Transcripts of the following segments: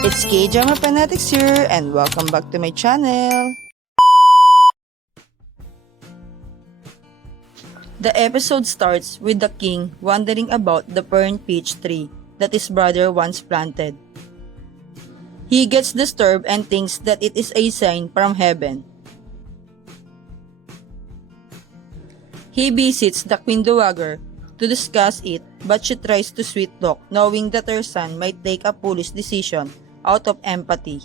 It's K-Drama Fanatics here and welcome back to my channel. The episode starts with the king wondering about the burnt peach tree that his brother once planted. He gets disturbed and thinks that it is a sign from heaven. He visits the Queen Dowager to discuss it, but she tries to sweet talk, knowing that her son might take a foolish decision out of empathy.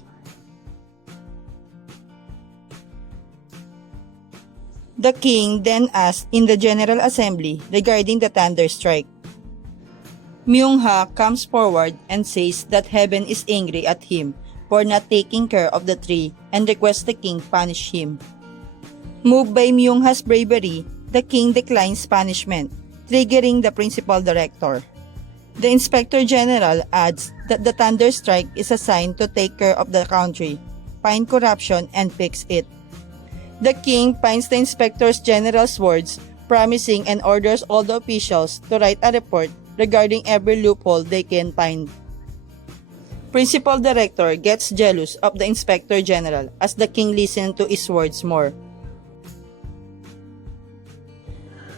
The king then asked in the General Assembly regarding the thunder strike. Myung-ha comes forward and says that heaven is angry at him for not taking care of the tree and requests the king punish him. Moved by Myung-ha's bravery, the king declines punishment, triggering the principal director. The Inspector General adds that the thunder strike is a sign to take care of the country, find corruption, and fix it. The king finds the Inspector General's words promising and orders all the officials to write a report regarding every loophole they can find. Principal Director gets jealous of the Inspector General as the king listens to his words more.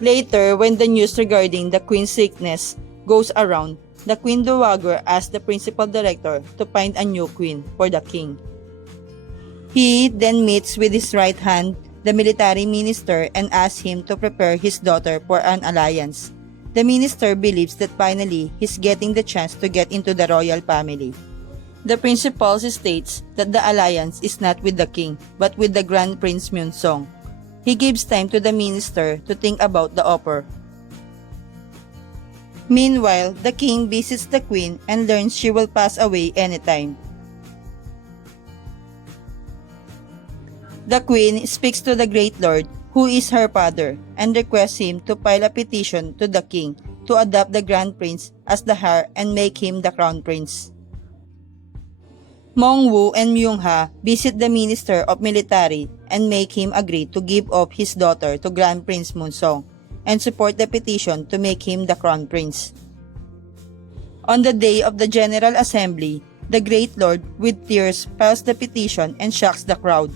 Later, when the news regarding the queen's sickness goes around, the Queen Dowager asks the Principal Director to find a new queen for the king. He then meets with his right hand, the military minister, and asks him to prepare his daughter for an alliance. The minister believes that finally he's getting the chance to get into the royal family. The principal states that the alliance is not with the king, but with the Grand Prince Myung-song. He gives time to the minister to think about the offer. Meanwhile, the king visits the queen and learns she will pass away anytime. The queen speaks to the great lord, who is her father, and requests him to file a petition to the king to adopt the Grand Prince as the heir and make him the Crown Prince. Mong-woo and Myung-ha visit the Minister of Military and make him agree to give up his daughter to Grand Prince Myung-song and support the petition to make him the Crown Prince. On the day of the General Assembly, the Great Lord with tears files the petition and shocks the crowd.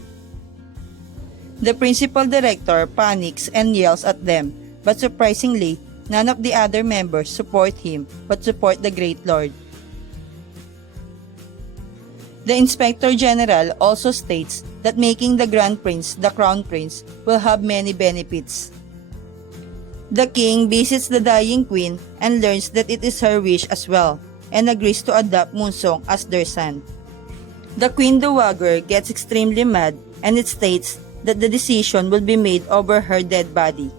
The Principal Director panics and yells at them, but surprisingly, none of the other members support him but support the Great Lord. The Inspector General also states that making the Grand Prince the Crown Prince will have many benefits. The king visits the dying queen and learns that it is her wish as well, and agrees to adopt Myung-song as their son. The Queen Dowager gets extremely mad, and it states that the decision will be made over her dead body.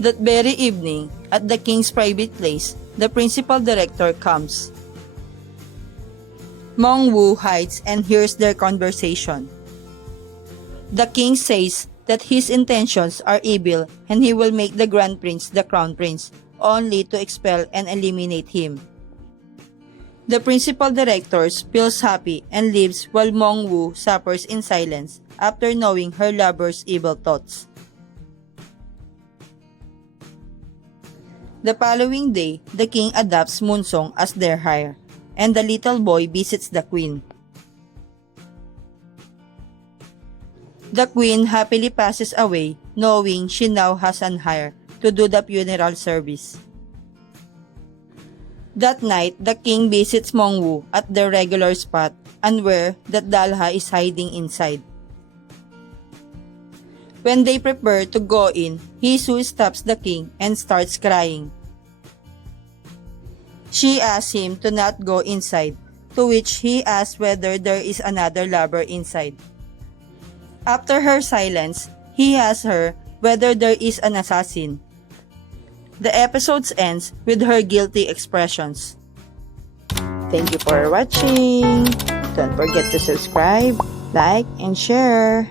That very evening, at the king's private place, the principal director comes. Mong-woo hides and hears their conversation. The king says that his intentions are evil and he will make the Grand Prince the Crown Prince, only to expel and eliminate him. The principal director feels happy and leaves while Mong-woo suffers in silence after knowing her lover's evil thoughts. The following day, the king adopts Myung-song as their heir, and the little boy visits the queen. The queen happily passes away, knowing she now has an heir to do the funeral service. That night, the king visits Mong-woo at their regular spot, unaware that Dalha is hiding inside. When they prepare to go in, Hee-soo stops the king and starts crying. She asks him to not go inside, to which he asks whether there is another lover inside. After her silence, he asks her whether there is an assassin. The episode ends with her guilty expressions. Thank you for watching. Don't forget to subscribe, like, and share.